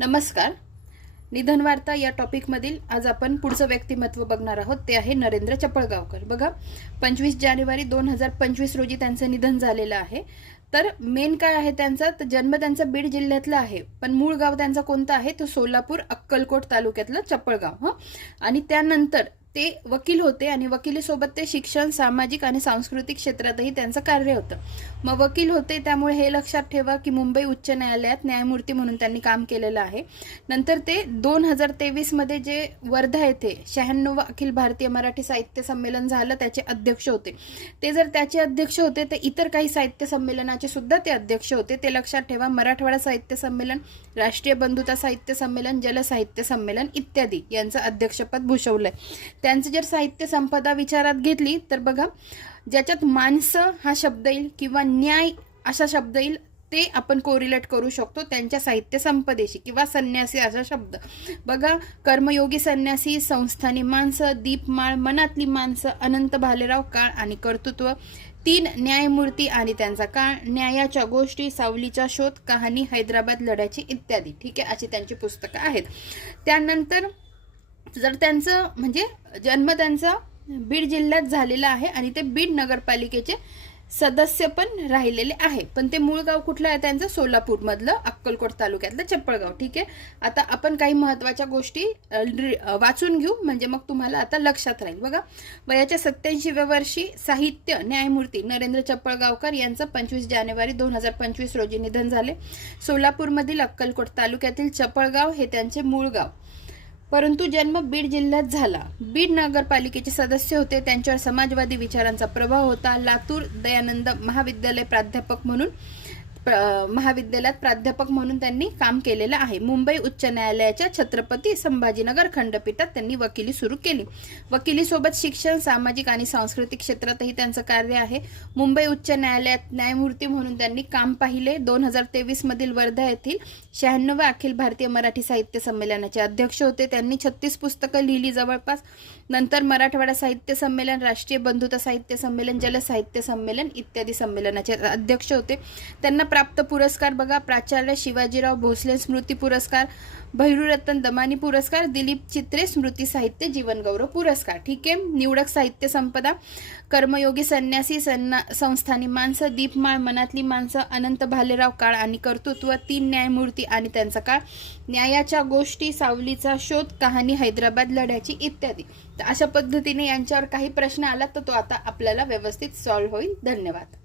नमस्कार. निधन वार्ता या टॉपिकमधील आज आपण पुढचं व्यक्तिमत्व बघणार आहोत. ते आहे नरेंद्र चपळगावकर. बघा, 25 जानेवारी 2025 रोजी त्यांचं निधन झालेलं आहे. तर मेन काय आहे त्यांचा, तर जन्म त्यांचा बीड जिल्ह्यातला आहे, पण मूळ गाव त्यांचा कोणता आहे, तो सोलापूर अक्कलकोट तालुक्यातलं चपळगाव. आणि त्यानंतर ते वकील होते आणि वकिलीसोबत ते शिक्षण, सामाजिक आणि सांस्कृतिक क्षेत्रातही त्यांचं कार्य होतं. मग वकील होते त्यामुळे हे लक्षात ठेवा की मुंबई उच्च न्यायालयात न्यायमूर्ती म्हणून त्यांनी काम केलेलं आहे. नंतर ते 2023 मध्ये जे वर्धा येथे 96 अखिल भारतीय मराठी साहित्य संमेलन झालं त्याचे अध्यक्ष होते. ते जर त्याचे अध्यक्ष होते तर इतर काही साहित्य संमेलनाचे सुद्धा ते अध्यक्ष होते. ते लक्षात ठेवा. मराठवाडा साहित्य संमेलन, राष्ट्रीय बंधुता साहित्य संमेलन, जल साहित्य संमेलन इत्यादी यांचं अध्यक्षपद भूषवलंय. त्यांचं जर साहित्य संपदा विचारात घेतली तर बघा, ज्याच्यात माणसं हा शब्द येईल किंवा न्याय असा शब्द येईल ते आपण कोरिलेट करू शकतो त्यांच्या साहित्य संपदेशी, किंवा संन्यासी असा शब्द. बघा, कर्मयोगी संन्यासी, संस्थानी माणसं, दीपमाळ, मनातली माणसं, अनंत भालेराव, काळ आणि कर्तृत्व, 3 न्यायमूर्ती आणि त्यांचा काळ, न्यायाच्या गोष्टी, सावलीचा शोध, कहाणी, हैदराबाद लढ्याची इत्यादी. ठीक आहे, अशी त्यांची पुस्तकं आहेत. त्यानंतर जर त्यांचं म्हणजे जन्म त्यांचा बीड जिल्ह्यात झालेला आहे आणि ते बीड नगरपालिकेचे सदस्य पण राहिलेले आहे, पण ते मूळ गाव कुठलं आहे त्यांचं, सोलापूर मधलं अक्कलकोट तालुक्यातलं चपळगाव. ठीक आहे, आता आपण काही महत्वाच्या गोष्टी वाचून घेऊ, म्हणजे मग तुम्हाला आता लक्षात राहील. बघा, वयाच्या 87व्या वर्षी साहित्य न्यायमूर्ती नरेंद्र चपळगावकर यांचं 25 जानेवारी 2025 रोजी निधन झाले. सोलापूरमधील अक्कलकोट तालुक्यातील चपळगाव हे त्यांचे मूळ गाव, परंतु जन्म बीड जिल्ह्यात झाला. बीड नगरपालिकेचे सदस्य होते. त्यांच्यावर समाजवादी विचारांचा प्रभाव होता. लातूर दयानंद महाविद्यालयात प्राध्यापक म्हणून त्यांनी काम केलेलं आहे. मुंबई उच्च न्यायालयाच्या छत्रपती संभाजीनगर खंडपीठात त्यांनी वकिली सुरू केली. वकिलीसोबत शिक्षण, सामाजिक आणि सांस्कृतिक क्षेत्रातही त्यांचं कार्य आहे. मुंबई उच्च न्यायालयात न्यायमूर्ती म्हणून त्यांनी काम पाहिले. 2023 मधील वर्धा येथील 96 अखिल भारतीय मराठी साहित्य संमेलनाचे अध्यक्ष होते. त्यांनी 36 पुस्तकं लिहिली जवळपास. नंतर मराठवाडा साहित्य संमेलन, राष्ट्रीय बंधुता साहित्य संमेलन, जल साहित्य संमेलन इत्यादी संमेलनाचे अध्यक्ष होते. त्यांना प्राप्त पुरस्कार बघा, प्राचार्य शिवाजीराव भोसले स्मृती पुरस्कार, भैरूरत्न दमानी पुरस्कार, दिलीप चित्रे स्मृती साहित्य जीवनगौरव पुरस्कार. ठीक आहे. निवडक साहित्य संपदा, कर्मयोगी संन्यासी, संस्थानी माणसं, दीपमाळ, मनातली माणसं, अनंत भालेराव, काळ आणि कर्तृत्व, 3 न्यायमूर्ती आणि त्यांचा काळ, न्यायाच्या गोष्टी, सावलीचा शोध, कहाणी, हैदराबाद लढ्याची इत्यादी. तर अशा पद्धतीने यांच्यावर काही प्रश्न आला तर तो आता आपल्याला व्यवस्थित सॉल्व्ह होईल. धन्यवाद.